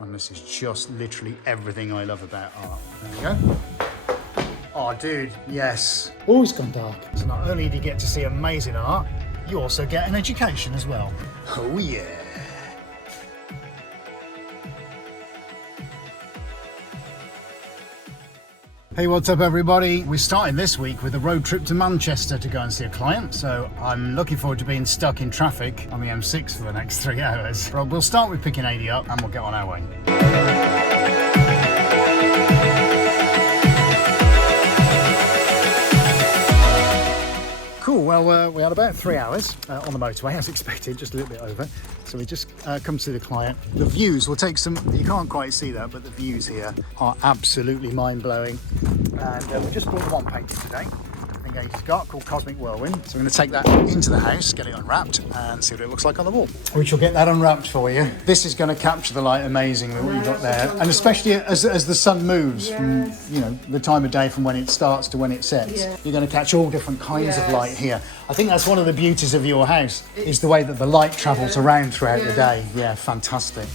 And this is just literally everything I love about art. There we go. Oh, dude, yes. Always gone dark. So not only do you get to see amazing art, you also get an education as well. Oh, yeah. Hey, what's up everybody? We're starting this week with a road trip to Manchester to go and see a client, so I'm looking forward to being stuck in traffic on the M6 for the next 3 hours. But we'll start with picking Ady up and we'll get on our way. Cool, well we had about 3 hours on the motorway as expected, just a little bit over. So we just come to see the client. The views, we'll take some, you can't quite see that, but the views here are absolutely mind-blowing. And we just bought one painting today, I think Ady's got, called Cosmic Whirlwind. So we're going to take that into the house, get it unwrapped and see what it looks like on the wall. We shall get that unwrapped for you. This is going to capture the light amazingly, what you've got there. And especially as the sun moves from, you know, the time of day from when it starts to when it sets. You're going to catch all different kinds of light here. I think that's one of the beauties of your house, is the way that the light travels around throughout the day. Yeah, fantastic.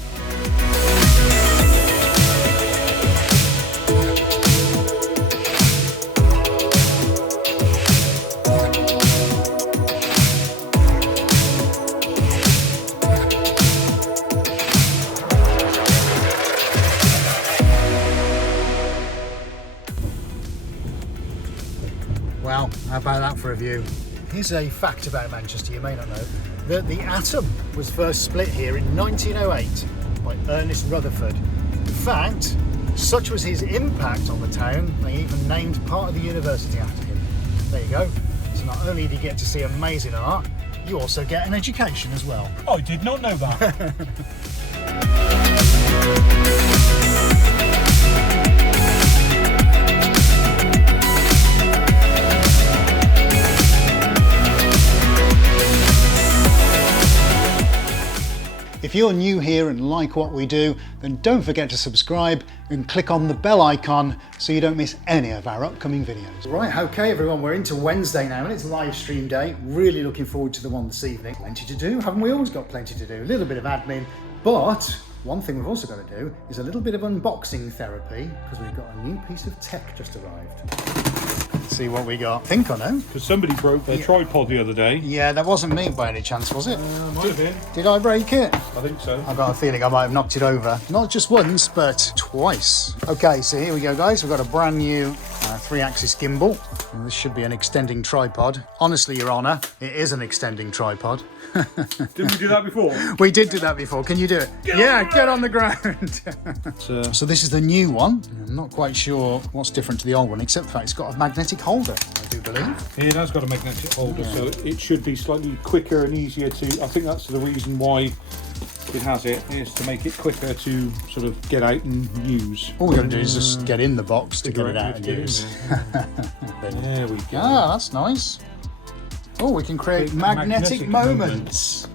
Well, how about that for a view? Here's a fact about Manchester you may not know, that the atom was first split here in 1908 by Ernest Rutherford. In fact, such was his impact on the town, they even named part of the university after him. There you go. So not only do you get to see amazing art, you also get an education as well. I did not know that. If you're new here and like what we do, then don't forget to subscribe and click on the bell icon so you don't miss any of our upcoming videos. Right, okay everyone, we're into Wednesday now and it's live stream day. Really looking forward to the one this evening. Plenty to do, haven't we always got plenty to do? A little bit of admin, but one thing we've also got to do is a little bit of unboxing therapy because we've got a new piece of tech just arrived. Let's see what we got. I think I know. Because somebody broke their tripod the other day. Yeah, that wasn't me by any chance, was it? Might have been. Did I break it? I think so. I've got a feeling I might have knocked it over. Not just once, but twice. Okay, so here we go, guys. We've got a brand new 3-axis gimbal. And this should be an extending tripod. Honestly, Your Honour, it is an extending tripod. Didn't we do that before? We did do that before. Can you do it? Get on the ground. So this is the new one. I'm not quite sure what's different to the old one, except the fact it's got a magnetic holder, I do believe. It has got a magnetic holder, so it should be slightly quicker and easier to... I think that's the reason why it has it, is to make it quicker to sort of get out and use. All we're going to do is just get in the box to get it out and use. There we go. Ah, that's nice. Oh, we can create magnetic moments.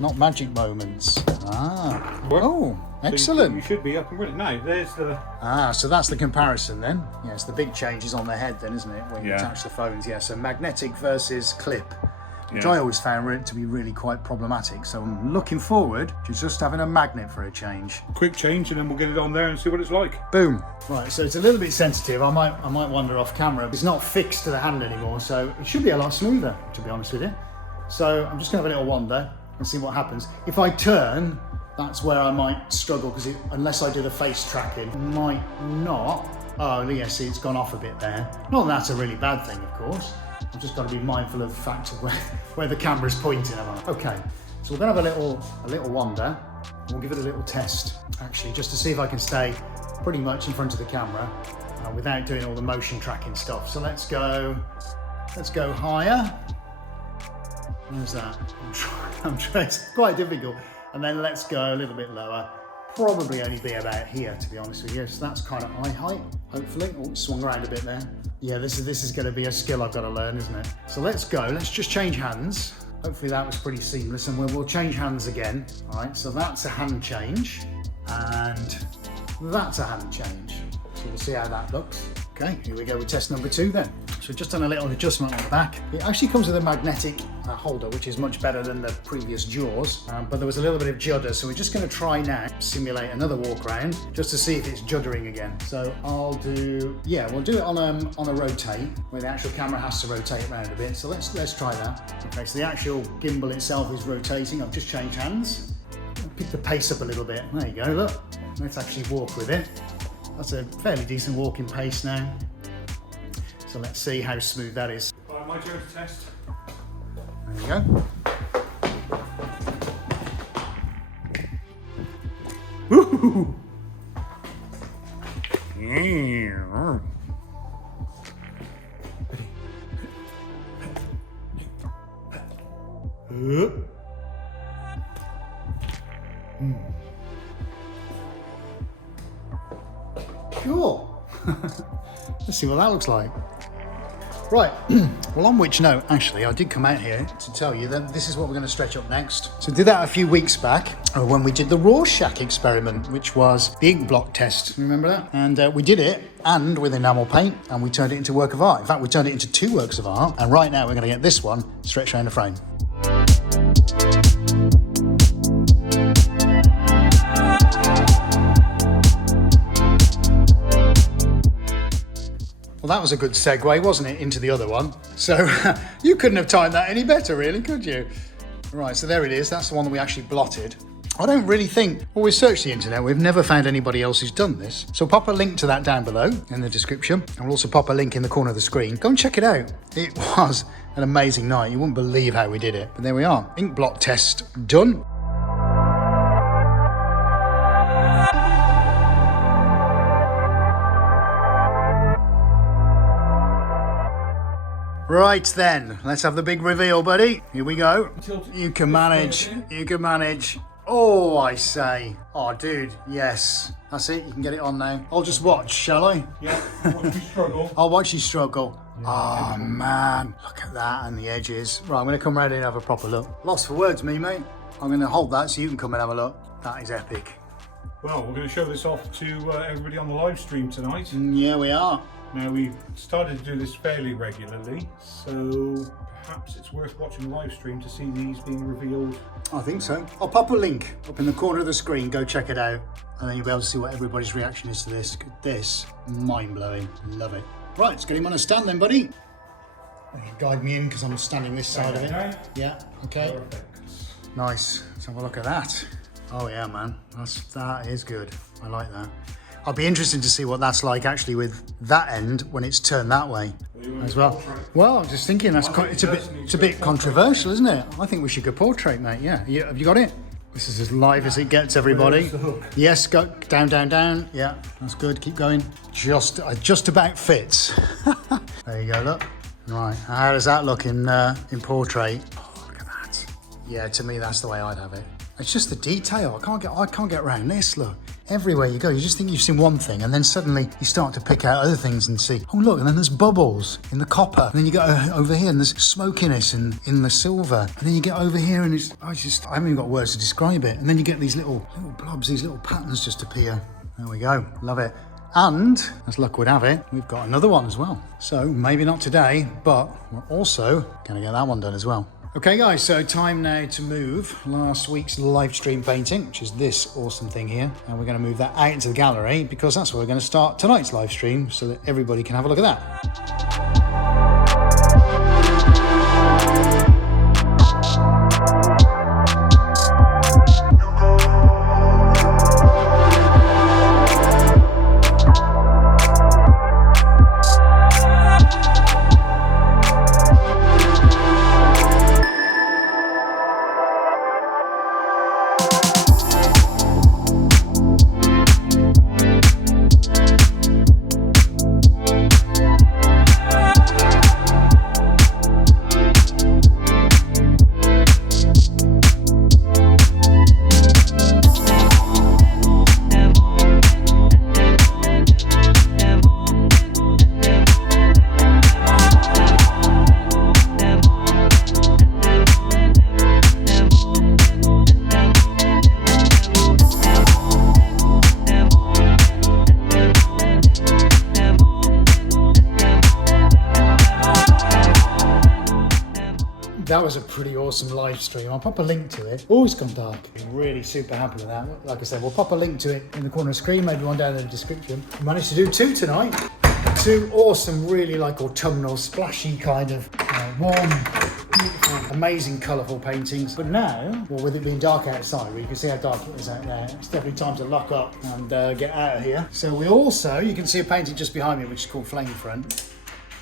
Not magic moments. Ah. Oh, excellent. So you should be up and running. Now, there's the... Ah, so that's the comparison then. Yes, the big change is on the head then, isn't it? When you attach the phones. Yeah, so magnetic versus clip. Which I always found it to be really quite problematic. So I'm looking forward to just having a magnet for a change. Quick change and then we'll get it on there and see what it's like. Boom. Right, so it's a little bit sensitive. I might wander off camera. It's not fixed to the hand anymore, so it should be a lot smoother, to be honest with you. So I'm just going to have a little wander and see what happens. If I turn, that's where I might struggle, because unless I do the face tracking, might not. Oh, yeah, see, it's gone off a bit there. Not that that's a really bad thing, of course. I've just got to be mindful of the fact of where the camera's pointing. Okay, so we're going to have a little wander. We'll give it a little test, actually, just to see if I can stay pretty much in front of the camera without doing all the motion tracking stuff. So let's go higher. How's that? I'm trying. It's quite difficult. And then let's go a little bit lower. Probably only be about here, to be honest with you. So that's kind of eye height, hopefully. Oh, it swung around a bit there. Yeah, this is going to be a skill I've got to learn, isn't it? So let's go. Let's just change hands. Hopefully that was pretty seamless, and we'll change hands again. All right, so that's a hand change, and that's a hand change. So we'll see how that looks. Okay, here we go with test number 2 then. So just done a little adjustment on the back. It actually comes with a magnetic holder, which is much better than the previous jaws, but there was a little bit of judder, so we're just going to try now, simulate another walk around, just to see if it's juddering again. So we'll do it on a rotate, where the actual camera has to rotate around a bit, so let's try that. Okay, so the actual gimbal itself is rotating. I've just changed hands. Pick the pace up a little bit. There you go, look. Let's actually walk with it. That's a fairly decent walking pace now. So let's see how smooth that is. Right, my turn to test. There you go. Woo! Cool. Let's see what that looks like. Right, well, on which note, actually, I did come out here to tell you that this is what we're going to stretch up next. So I did that a few weeks back when we did the Rorschach experiment, which was the ink blot test. Remember that? And we did it, and with enamel paint, and we turned it into a work of art. In fact, we turned it into 2 works of art, and right now we're going to get this one stretched around the frame. Well, that was a good segue, wasn't it, into the other one? So you couldn't have timed that any better, really, could you? Right, so there it is. That's the one that we actually blotted. I don't really think, well, we've searched the internet, we've never found anybody else who's done this. So pop a link to that down below in the description. And we'll also pop a link in the corner of the screen. Go and check it out. It was an amazing night. You wouldn't believe how we did it. But there we are. Ink blot test done. Right then, let's have the big reveal, buddy. Here we go. You can manage. You can manage. Oh, I say. Oh, dude, yes. That's it. You can get it on now. I'll just watch, shall I? Yeah, watch you struggle. I'll watch you struggle. Yeah. Oh, man. Look at that and the edges. Right, I'm going to come round here and have a proper look. Lost for words, me, mate. I'm going to hold that so you can come and have a look. That is epic. Well, we're going to show this off to everybody on the live stream tonight. Yeah, we are. Now, we've started to do this fairly regularly, so perhaps it's worth watching the live stream to see these being revealed. I think so. I'll pop a link up in the corner of the screen. Go check it out, and then you'll be able to see what everybody's reaction is to this. This, mind-blowing. Love it. Right, let's get him on a stand then, buddy. Guide me in because I'm standing this side of it. Yeah, okay. Perfect. Nice. Let's have a look at that. Oh yeah, man. That is good. I like that. I'll be interested to see what that's like actually with that end when it's turned that way as well. Well, I'm just thinking it's a bit controversial, isn't it? I think we should go portrait, mate. Yeah. Have you got it? This is as live as it gets, everybody. Yes, go down, down, down. Yeah, that's good. Keep going. Just about fits. There you go. Look. Right. How does that look in portrait? Oh, look at that. Yeah, to me that's the way I'd have it. It's just the detail. I can't get around this. Look. Everywhere you go, you just think you've seen one thing, and then suddenly you start to pick out other things and see, oh look, and then there's bubbles in the copper, and then you go over here and there's smokiness in the silver, and then you get over here and I haven't even got words to describe it, and then you get these little blobs, these little patterns just appear. There we go, love it. And, as luck would have it, we've got another one as well. So, maybe not today, but we're also going to get that one done as well. Okay guys, so time now to move last week's live stream painting, which is this awesome thing here. And we're going to move that out into the gallery because that's where we're going to start tonight's live stream so that everybody can have a look at that. That was a pretty awesome live stream. I'll pop a link to it. Oh, it's gone dark. I'm really super happy with that. Like I said, we'll pop a link to it in the corner of the screen, maybe one down in the description. We managed to do 2 tonight. 2 awesome, really like autumnal, splashy kind of warm, beautiful, amazing, colourful paintings. But now, well, with it being dark outside, where you can see how dark it is out there, it's definitely time to lock up and get out of here. So we also, you can see a painting just behind me, which is called Flame Front.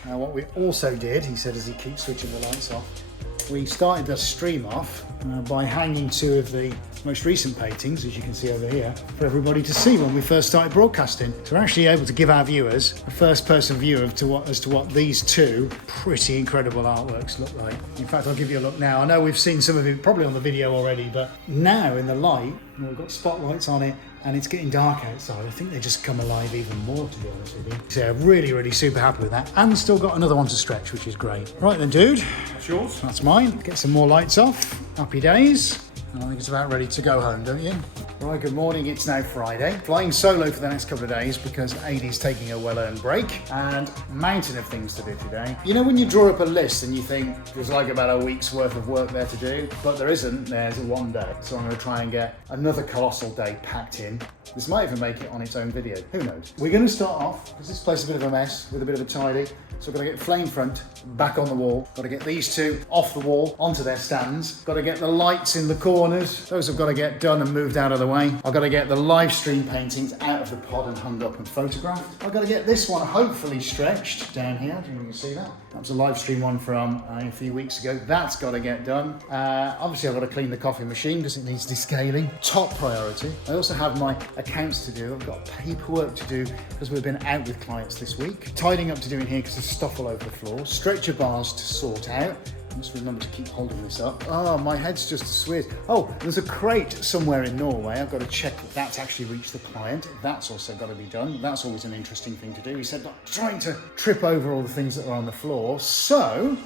What we also did, he said as he keeps switching the lights off, we started the stream off by hanging 2 of the most recent paintings, as you can see over here, for everybody to see when we first started broadcasting. So we're actually able to give our viewers a first-person view as to what these 2 pretty incredible artworks look like. In fact, I'll give you a look now. I know we've seen some of it probably on the video already, but now in the light, we've got spotlights on it, and it's getting dark outside. I think they just come alive even more, to be honest with you. So I'm really, really super happy with that. And still got another one to stretch, which is great. Right then, dude. That's yours. That's mine. Get some more lights off. Happy days. And I think it's about ready to go home, don't you? Right, good morning. It's now Friday. Flying solo for the next couple of days because Ady's taking a well-earned break and a mountain of things to do today. You know when you draw up a list and you think there's like about a week's worth of work there to do, but there isn't, there's one day. So I'm going to try and get another colossal day packed in. This might even make it on its own video, who knows? We're going to start off, because this place is a bit of a mess, with a bit of a tidy. So I've got to get Flame Front back on the wall. Got to get these 2 off the wall, onto their stands. Got to get the lights in the corners. Those have got to get done and moved out of the way. I've got to get the live stream paintings out of the pod and hung up and photographed. I've got to get this one hopefully stretched down here. Do you can see that? That was a live stream one from a few weeks ago. That's got to get done. Obviously I've got to clean the coffee machine because it needs descaling. Top priority. I also have my accounts to do. I've got paperwork to do because we've been out with clients this week. Tidying up to do in here because there's stuff all over the floor. Stretcher bars to sort out. I must remember to keep holding this up. Oh, my head's just a swizz. Oh, there's a crate somewhere in Norway. I've got to check that that's actually reached the client. That's also got to be done. That's always an interesting thing to do. He said, not trying to trip over all the things that are on the floor. So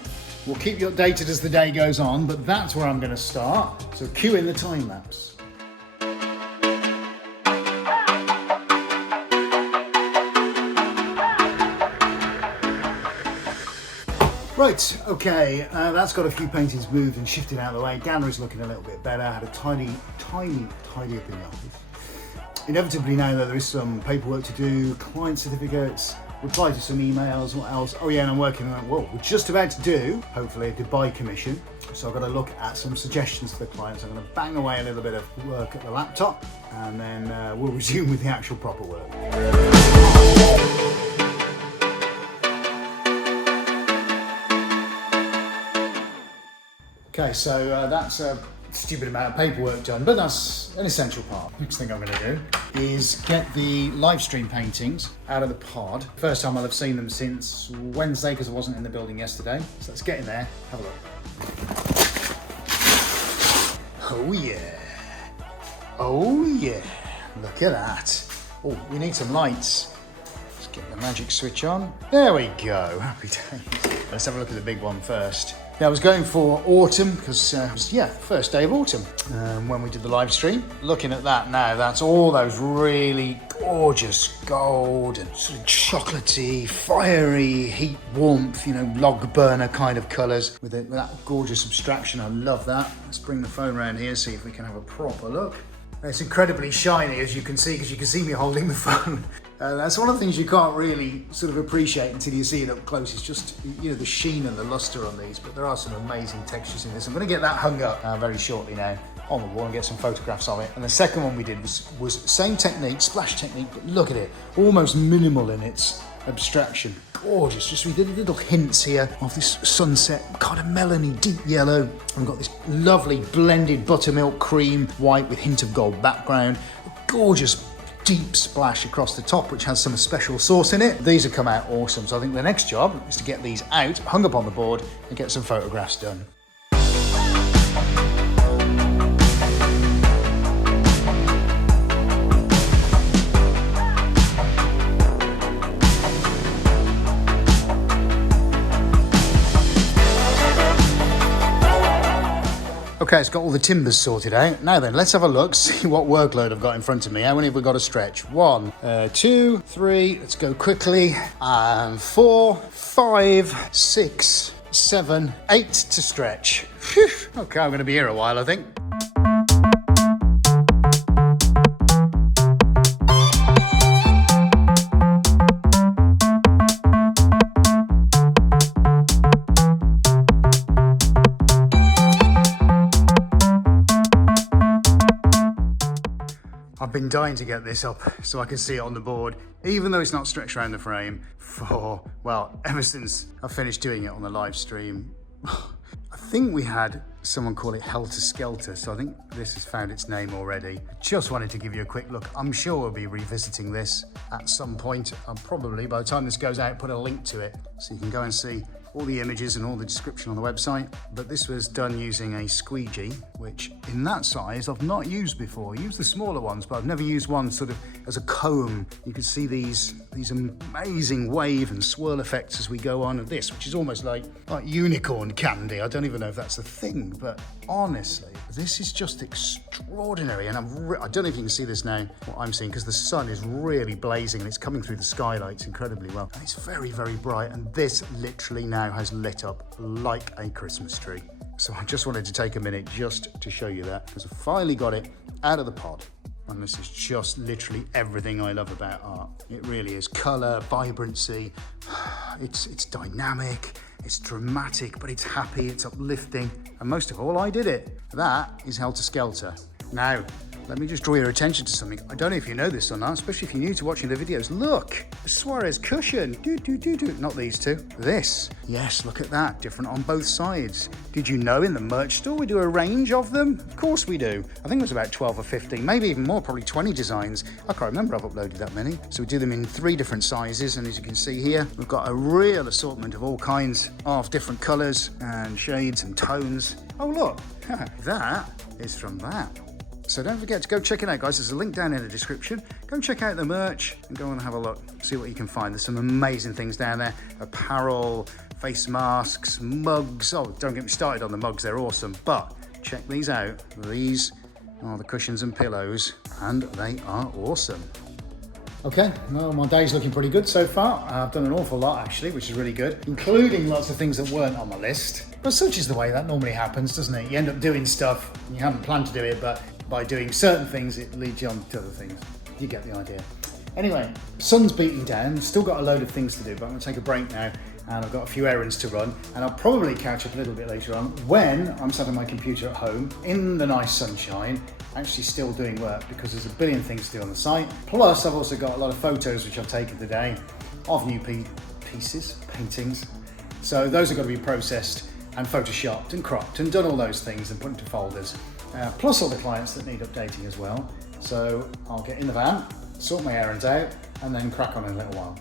we'll keep you updated as the day goes on, but that's where I'm going to start. So cue in the time lapse. Right, okay, that's got a few paintings moved and shifted out of the way. Gallery's looking a little bit better. I had a tiny tidy up in the office. Inevitably now though, there is some paperwork to do, client certificates, reply to some emails, what else? Oh yeah, and I'm working on, well, we're just about to do, hopefully, a Dubai commission. So I've got to look at some suggestions to the clients. I'm going to bang away a little bit of work at the laptop and then we'll resume with the actual proper work. Okay, so that's a stupid amount of paperwork done, but that's an essential part. Next thing I'm going to do is get the live stream paintings out of the pod. First time I'll have seen them since Wednesday because I wasn't in the building yesterday. So let's get in there, have a look. Oh yeah. Oh yeah. Look at that. Oh, we need some lights. Let's get the magic switch on. There we go. Happy days. Let's have a look at the big one first. Now, I was going for autumn because it was, first day of autumn when we did the live stream. Looking at that now, that's all those really gorgeous gold and sort of chocolatey, fiery, heat, warmth, log burner kind of colours with that gorgeous abstraction. I love that. Let's bring the phone around here, see if we can have a proper look. It's incredibly shiny, as you can see, because you can see me holding the phone. That's one of the things you can't really sort of appreciate until you see it up close. It's just, the sheen and the luster on these, but there are some amazing textures in this. I'm going to get that hung up very shortly now on the wall and get some photographs of it. And the second one we did was same technique, splash technique, but look at it, almost minimal in its abstraction. Gorgeous, just we did little hints here of this sunset, kind of melony, deep yellow. And we've got this lovely blended buttermilk cream white with hint of gold background. Gorgeous deep splash across the top, which has some special sauce in it. These have come out awesome. So I think the next job is to get these out, hung up on the board, and get some photographs done. Okay, it's got all the timbers sorted out. Now then, let's have a look, see what workload I've got in front of me. How many have we got to stretch? 1, 2, 3, let's go quickly. 4, 5, 6, 7, 8 to stretch. Phew. Okay, I'm going to be here a while, I think. I've been dying to get this up so I can see it on the board, even though it's not stretched around the frame for, well, ever since I finished doing it on the live stream. I think we had someone call it Helter Skelter, so I think this has found its name already. Just wanted to give you a quick look. I'm sure we'll be revisiting this at some point. I'll probably, by the time this goes out, put a link to it so you can go and see all the images and all the description on the website. But this was done using a squeegee, which in that size I've not used before. I used the smaller ones, but I've never used one sort of as a comb. You can see these amazing wave and swirl effects as we go on of this, which is almost like unicorn candy. I don't even know if that's a thing, but honestly, this is just extraordinary. And I don't know if you can see this now, what I'm seeing, because the sun is really blazing and it's coming through the skylights incredibly well. And it's very, very bright. And this literally now has lit up like a Christmas tree. So I just wanted to take a minute just to show you that, because I finally got it out of the pod. And this is just literally everything I love about art. It really is. Colour, vibrancy, it's dynamic, it's dramatic, but it's happy, it's uplifting. And most of all, I did it. That is Helter Skelter. Now, let me just draw your attention to something. I don't know if you know this or not, especially if you're new to watching the videos. Look, the Suarez cushion. Not these two. This. Yes, look at that. Different on both sides. Did you know in the merch store we do a range of them? Of course we do. I think it was about 12 or 15, maybe even more, probably 20 designs. I can't remember I've uploaded that many. So we do them in 3 different sizes. And as you can see here, we've got a real assortment of all kinds of different colors and shades and tones. Oh, look, that is from that. So don't forget to go check it out, guys. There's a link down in the description. Go and check out the merch and go and have a look. See what you can find. There's some amazing things down there. Apparel, face masks, mugs. Oh, don't get me started on the mugs. They're awesome. But check these out. These are the cushions and pillows, and they are awesome. Okay, well, my day's looking pretty good so far. I've done an awful lot, actually, which is really good, including lots of things that weren't on my list. But such is the way that normally happens, doesn't it? You end up doing stuff, and you hadn't planned to do it, but by doing certain things, it leads you on to other things. You get the idea. Anyway, sun's beating down, still got a load of things to do, but I'm gonna take a break now, and I've got a few errands to run, and I'll probably catch up a little bit later on when I'm sat on my computer at home in the nice sunshine, actually still doing work, because there's a billion things to do on the site. Plus, I've also got a lot of photos which I've taken today of new pieces, paintings. So those have got to be processed and photoshopped and cropped and done all those things and put into folders. Plus all the clients that need updating as well. So I'll get in the van, sort my errands out, and then crack on in a little while.